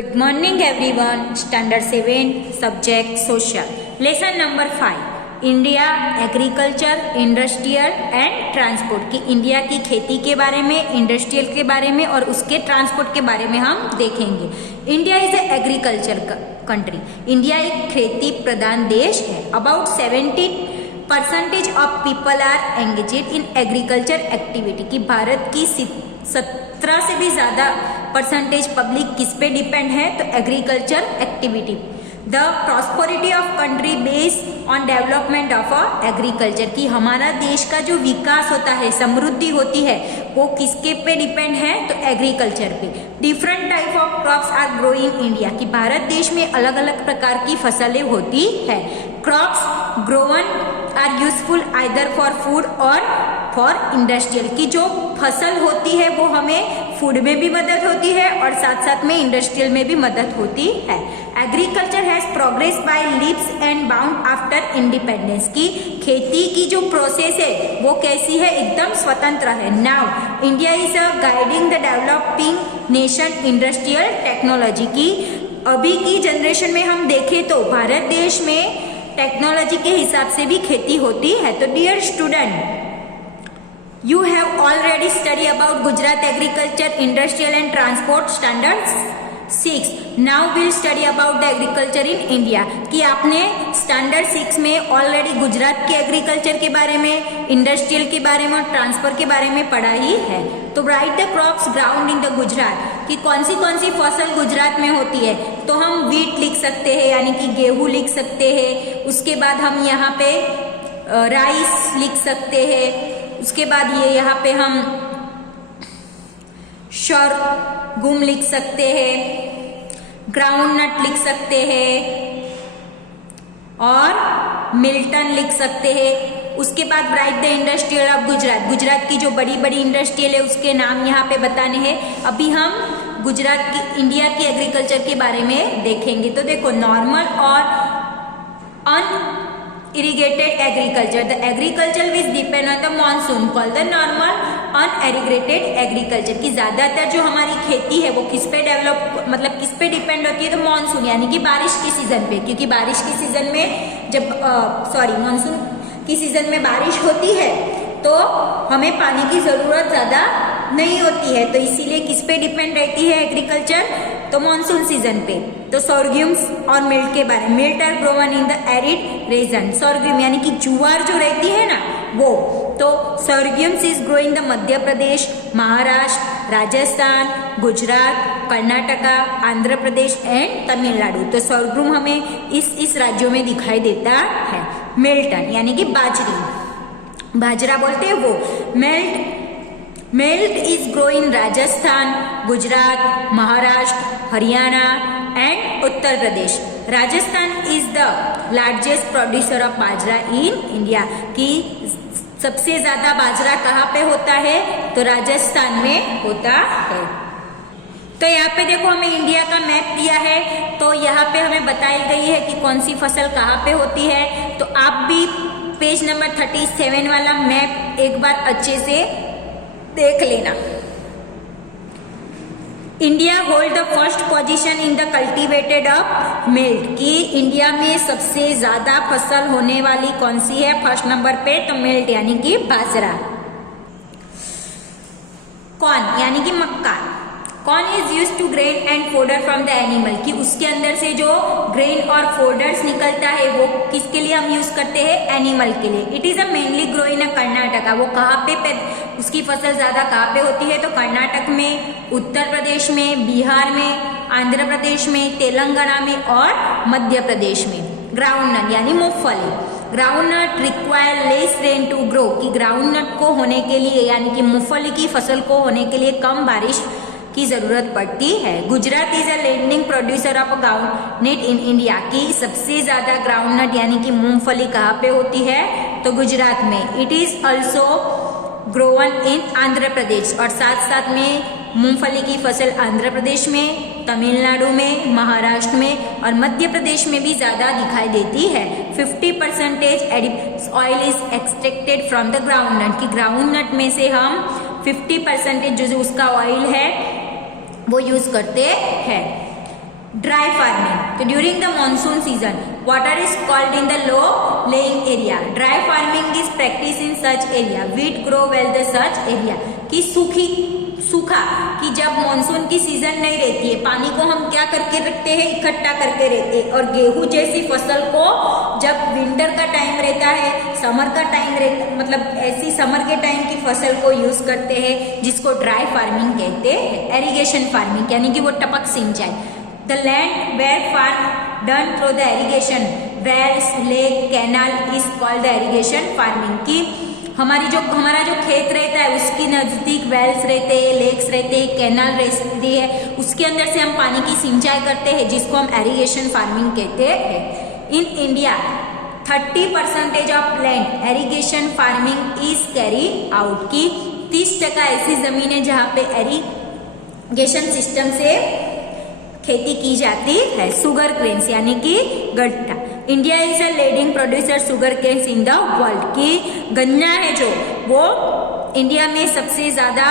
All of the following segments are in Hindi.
Good morning everyone. Standard 7 subject social. Lesson number 5. India agriculture, industrial and transport की इंडिया की खेती के बारे में, इंडस्ट्रियल के बारे में और उसके ट्रांसपोर्ट के बारे में हम देखेंगे। India is a agriculture country. India एक खेती प्रधान देश है। About 70% of people are engaged in agriculture activity की भारत की 17 से भी ज्यादा परसेंटेज पब्लिक किस पे डिपेंड है, तो agriculture activity. The prosperity of country based on development of agriculture की हमारा देश का जो विकास होता है, समृद्धि होती है, वो किसके पे डिपेंड है, तो एग्रीकल्चर पे। Different type of crops are grow in India की भारत देश में अलग अलग प्रकार की फसलें होती है। Crops grown are useful either for food और फॉर इंडस्ट्रियल की जो फसल होती है वो हमें फूड में भी मदद होती है और साथ साथ में इंडस्ट्रियल में भी मदद होती है। Agriculture has progress by leaps and bound after independence की खेती की जो प्रोसेस है वो कैसी है, एकदम स्वतंत्र है। Now India is guiding the developing nation industrial technology की अभी की जनरेशन में हम देखें तो भारत देश में टेक्नोलॉजी के हिसाब से भी खेती होती है। तो dear student, you have already studied about Gujarat agriculture, industrial and transport standards 6. Now we'll study about the agriculture in India कि आपने स्टैंडर्ड 6 में ऑलरेडी गुजरात के एग्रीकल्चर के बारे में, इंडस्ट्रियल के बारे में और ट्रांसफर के बारे में पढ़ा ही है। तो right the crops ground in the Gujarat कि कौन सी फसल गुजरात में होती है, तो हम वीट लिख सकते हैं यानी कि गेहूं लिख सकते हैं। उसके बाद हम यहाँ पे राइस लिख सकते हैं। उसके बाद ये यहाँ पे हम शोरगुम लिख सकते हैं, ग्राउंड नट लिख सकते हैं और मिल्टन लिख सकते हैं। उसके बाद right the industrial of Gujarat, Gujarat की जो बड़ी बड़ी इंडस्ट्रियल है उसके नाम यहाँ पे बताने हैं। अभी हम गुजरात की इंडिया की एग्रीकल्चर के बारे में देखेंगे। तो देखो, नॉर्मल और irrigated agriculture, the agriculture which depend on the monsoon called the normal unirrigated agriculture की ज्यादातर जो हमारी खेती है वो किस पे डेवलप मतलब किस पे डिपेंड होती है, तो मानसून यानी कि बारिश के सीजन पे। क्योंकि बारिश के सीजन में जब मानसून की सीजन में बारिश होती है तो हमें पानी की जरूरत ज्यादा नहीं होती है, तो इसीलिए किस पे डिपेंड रहती है एग्रीकल्चर, तो मानसून सीजन पे। तो सोरग्यूम्स और मिल्ट के बारे में, millet are grown in the arid region. Sorghum यानी कि जुआर जो रहती है ना वो, तो sorghums is grow in the Madhya Pradesh, Maharashtra, Rajasthan, Gujarat, Karnataka, Andhra Pradesh and Tamil Nadu. तो सोरग्यूम हमें इस राज्यों में दिखाई देता है। मिल्टन यानी कि बाजरा बोलते हैं वो। Millet is grow in Rajasthan, Gujarat, Maharashtra, Haryana and Uttar Pradesh. Rajasthan is the largest producer of bajra in India की सबसे ज्यादा बाजरा कहाँ पे होता है, तो राजस्थान में होता है। तो यहाँ पे देखो हमें इंडिया का मैप दिया है, तो यहाँ पे हमें बताई गई है कि कौन सी फसल कहाँ पे होती है। तो आप भी पेज नंबर 37 वाला मैप एक बार अच्छे से देख लेना। India hold the first position in the cultivated of millet की इंडिया में सबसे ज्यादा फसल होने वाली कौन सी है, फर्स्ट नंबर पे, तो मिल्ट यानी कि बाजरा। कॉर्न यानी कि मक्का। Corn is use to grain and fodder from the animal की उसके अंदर से जो ग्रेन और फोडर्स निकलता है वो किसके लिए हम यूज करते हैं, एनिमल के लिए। It is a mainly grow in Karnataka. वो कहाँ पे उसकी फसल ज्यादा कहाँ पे होती है, तो कर्नाटक में, उत्तर प्रदेश में, बिहार में, आंध्र प्रदेश में, तेलंगाना में और मध्य प्रदेश में। ग्राउंडनट यानी मूंगफली। Groundnut require less rain to grow की ग्राउंडनट को होने के लिए यानी कि मूंगफली की फसल को होने के लिए कम बारिश की जरूरत पड़ती है। Gujarat is a leading producer of groundnut in India की सबसे ज्यादा ग्राउंडनट यानी कि मूंगफली कहाँ पे होती है, तो गुजरात में। इट इज ऑल्सो ग्रोवन इन आंध्र प्रदेश और साथ साथ में मूंगफली की फसल आंध्र प्रदेश में, तमिलनाडु में, महाराष्ट्र में और मध्य प्रदेश में भी ज्यादा दिखाई देती है। 50% oil is extracted from the groundnut की ग्राउंडनट में से हम 50% जो उसका ऑयल है वो यूज करते हैं। ड्राई फार्मिंग, तो during the monsoon season water is called in the low laying area. Dry farming is practice in such area wheat grow well the such area, कि सूखा कि जब मानसून की सीजन नहीं रहती है, पानी को हम क्या करके रखते हैं, इकट्ठा करके रहते हैं। और गेहूं जैसी फसल को जब विंटर का टाइम रहता है, समर का टाइम रहता, मतलब ऐसी समर के टाइम की फसल को यूज करते हैं, जिसको ड्राई फार्मिंग कहते हैं। एरीगेशन फार्मिंग यानी कि वो टपक सिंचाई। The land where farm done through the irrigation wells lake canal is called the irrigation farming, की हमारा जो खेत रहता है उसकी नजदीक वेल्स रहते हैं, लेक्स रहते हैं, कैनाल रहती है, उसके अंदर से हम पानी की सिंचाई करते हैं, जिसको हम एरीगेशन फार्मिंग कहते हैं। In India 30% of land irrigation farming is carry out, की 30% ऐसी जमीन है जहाँ पे एरीगेशन सिस्टम से खेती की जाती है। सुगर केन्स यानी कि गन्ना। India is a leading producer sugar canes in the world, की गन्ना है जो वो इंडिया में सबसे ज्यादा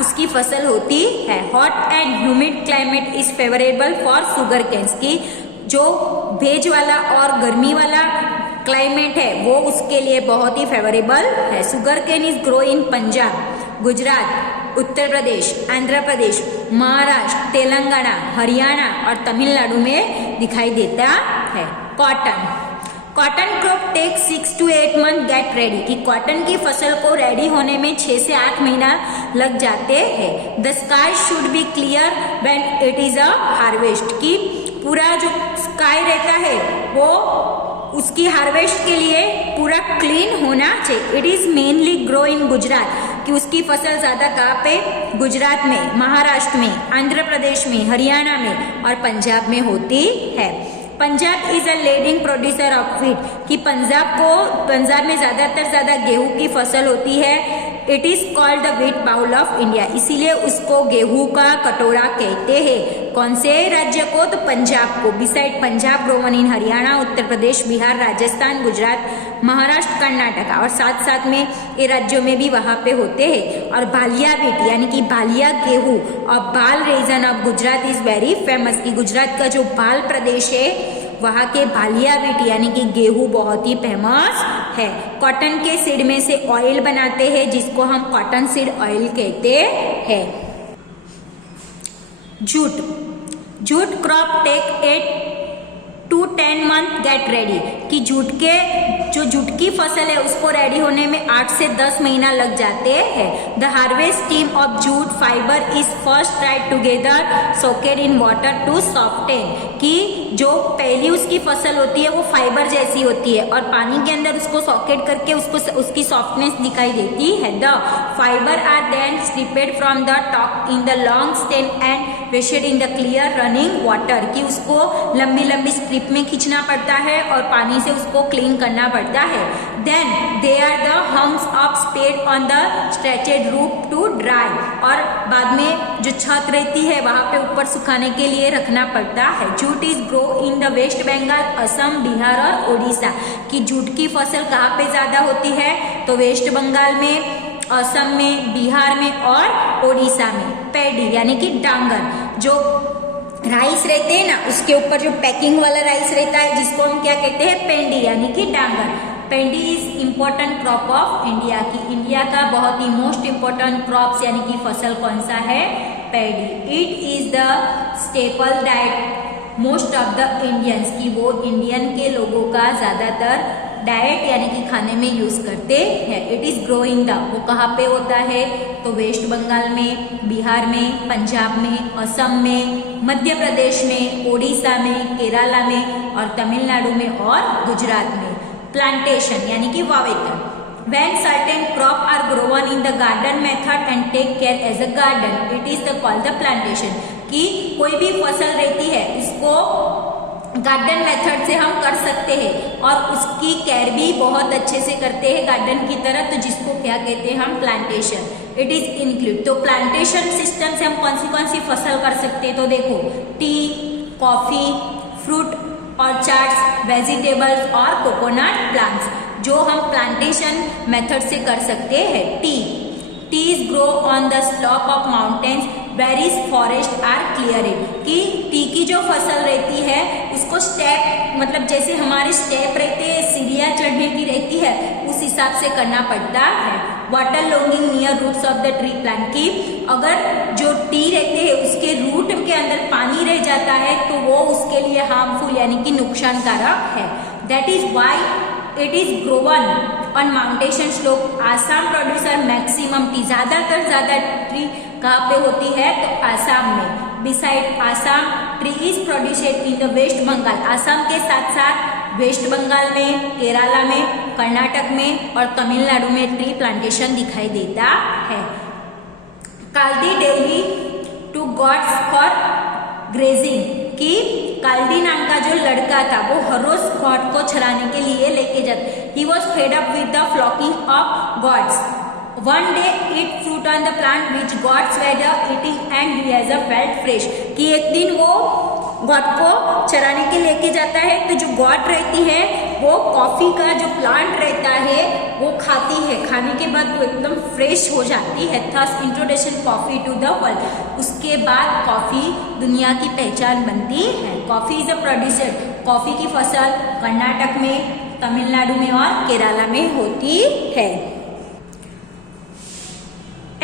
उसकी फसल होती है। Hot and humid climate is favourable for sugar canes, की जो भेज वाला और गर्मी वाला क्लाइमेट है वो उसके लिए बहुत ही फेवरेबल है। Sugar cane is grow in Punjab, Gujarat, Uttar Pradesh, Andhra Pradesh, Maharashtra, Telangana, Haryana और तमिलनाडु में दिखाई देता है। Cotton crop take 6 to 8 months get ready, कि कॉटन की फसल को रेडी होने में 6 से 8 महीना लग जाते हैं। The sky should be clear when it is a harvest, की पूरा जो स्काई रहता है वो उसकी हार्वेस्ट के लिए पूरा क्लीन होना चाहिए। It is mainly grow in Gujarat, कि उसकी फसल ज्यादा कहाँ पे, गुजरात में, महाराष्ट्र में, आंध्र प्रदेश में, हरियाणा में और पंजाब में होती है। Punjab is a leading producer of wheat, कि पंजाब में ज्यादा गेहूं की फसल होती है। It is called the wheat bowl of India, इसीलिए उसको गेहूं का कटोरा कहते हैं। कौन से राज्य को, तो पंजाब को। बिसाइड पंजाब ग्रोवन इन हरियाणा, उत्तर प्रदेश, बिहार, राजस्थान, गुजरात, महाराष्ट्र, कर्नाटका, और साथ साथ में ये राज्यों में भी वहां पे होते हैं। और भालिया व्हीट यानी कि भालिया गेहूं और Bhal region of Gujarat is very famous, की गुजरात का जो बाल प्रदेश है वहाँ के भालिया व्हीट यानी कि गेहूं बहुत ही फेमस है। कॉटन के सीड में से ऑयल बनाते हैं, जिसको हम कॉटन सीड ऑयल कहते हैं। Jute crop take 8 to 10 months get ready, कि जूट की फसल है उसको रेडी होने में 8 से 10 महीना लग जाते हैं। The harvest team of jute fibre is first dried together soaked in water to soften, कि जो पहली उसकी फसल होती है वो फाइबर जैसी होती है और पानी के अंदर उसको सॉकेट करके उसकी सॉफ्टनेस दिखाई देती है। The fibre are then stripped from the top in the long stem and washed in the clear running water, कि उसको लंबी लंबी स्ट्रिप में खींचना पड़ता है और पानी से उसको क्लीन करना पड़ता है। Then they are the hums of spade on the stretched roof to dry, और बाद में जो छत रहती है वहां पे ऊपर सुखाने के लिए रखना पड़ता है। Jute is grow in the waste Bengal, Assam, Bihar और उड़ीसा, कि जूट की फसल कहाँ पे ज्यादा होती है, तो वेस्ट बंगाल में, असम में, बिहार में और उड़ीसा में। पैडी यानी कि डांगर, जो राइस रहते हैं ना उसके ऊपर जो पैकिंग वाला राइस रहता है जिसको हम क्या कहते हैं, पेंडी यानी कि डांगर। Paddy is important crop of India, की इंडिया का बहुत ही मोस्ट इम्पोर्टेंट क्रॉप्स यानी कि फसल कौन सा है, paddy. It is the staple diet most of the Indians, की वो इंडियन के लोगों का ज्यादातर डाइट यानी कि खाने में यूज करते हैं। इट इज ग्रोइंग द, वो कहाँ पे होता है, तो वेस्ट बंगाल में, बिहार में, पंजाब में, असम में, मध्य प्रदेश में, उड़ीसा में, केरला में और तमिलनाडु में और गुजरात में। प्लांटेशन यानी कि वावेतर, when certain crop are grown in the garden method and take care as a garden, it is the called the plantation, कि कोई भी फसल रहती है इसको गार्डन मेथड से हम कर सकते हैं और उसकी केयर भी बहुत अच्छे से करते हैं गार्डन की तरह, तो जिसको क्या कहते हैं हम, प्लांटेशन। इट इज इंक्लूड, तो प्लांटेशन सिस्टम से हम कौन सी फसल कर सकते हैं, तो देखो tea, coffee, fruit orchards, vegetables और कोकोनट प्लांट्स, जो हम प्लांटेशन मेथड से कर सकते हैं। Tea is grow on the slope of mountains various forest are clearing, कि टी की जो फसल रहती है उसको स्टेप, मतलब जैसे हमारे स्टेप रहते हैं, सीढ़ियाँ चढ़ने की रहती है, उस हिसाब से करना पड़ता है। Water logging near roots of the tree plant, की अगर जो टी रहते हैं उसके रूट के अंदर पानी रह जाता है तो वो उसके लिए हार्मफुल यानी कि नुकसानकारक है। That is why it is grown on mountain slope. Assam producer maximum tea, ज्यादा ट्री कहाँ पे होती है तो आसाम में। Beside Assam tree is produced in the waste Bengal, Assam के साथ साथ वेस्ट बंगाल में, केरला में, कर्नाटक में और तमिलनाडु में ट्री प्लांटेशन दिखाई देता है। Kaldi daily to gods for grazing, कि काल्दी नाम का जो लड़का था वो हर रोज गॉड को चराने के लिए लेके जाता। He was fed up with the flocking of goats. One day ate fruit on the plant which goats were eating and he has a felt fresh, कि एक दिन वो गॉड को चराने के लेके जाता है तो जो गॉड रहती है वो कॉफी का जो प्लांट रहता है वो खाती है, खाने के बाद वो एकदम फ्रेश हो जाती है। Thus introduction coffee to the world, उसके बाद कॉफी दुनिया की पहचान बनती है। Coffee is a producer, coffee की फसल कर्नाटक में, तमिलनाडु में और केरला में होती है।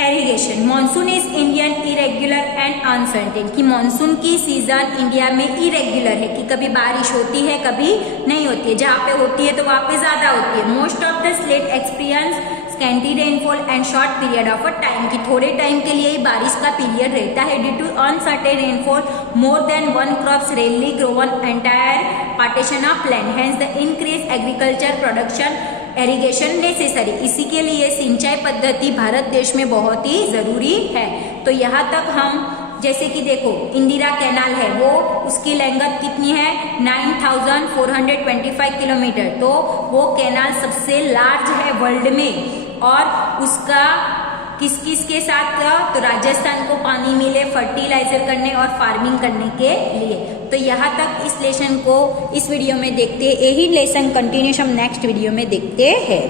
Irrigation, monsoon is Indian irregular and uncertain, कि मानसून की सीजन इंडिया में इरेग्युलर है, कि कभी बारिश होती है कभी नहीं होती है, जहाँ पे होती है तो वहाँ पे ज्यादा होती है। Most of the state experience scanty rainfall and short period of a time, की थोड़े टाइम के लिए ही बारिश का पीरियड रहता है। Due to uncertain rainfall more than one crops rarely grown entire partition of land, hence the increase agriculture production, irrigation necessary, इसी के लिए सिंचाई पद्धति भारत देश में बहुत ही जरूरी है। तो यहाँ तक हम जैसे कि देखो इंदिरा कैनाल है, वो उसकी लैंग्थ कितनी है 9425 किलोमीटर, तो वो कैनाल सबसे लार्ज है वर्ल्ड में। और उसका किस किस के साथ, तो राजस्थान को पानी मिले फर्टिलाइजर करने और फार्मिंग करने के लिए। तो यहाँ तक इस लेसन को इस वीडियो में देखते हैं, यही लेसन कंटिन्यूशन हम नेक्स्ट वीडियो में देखते हैं।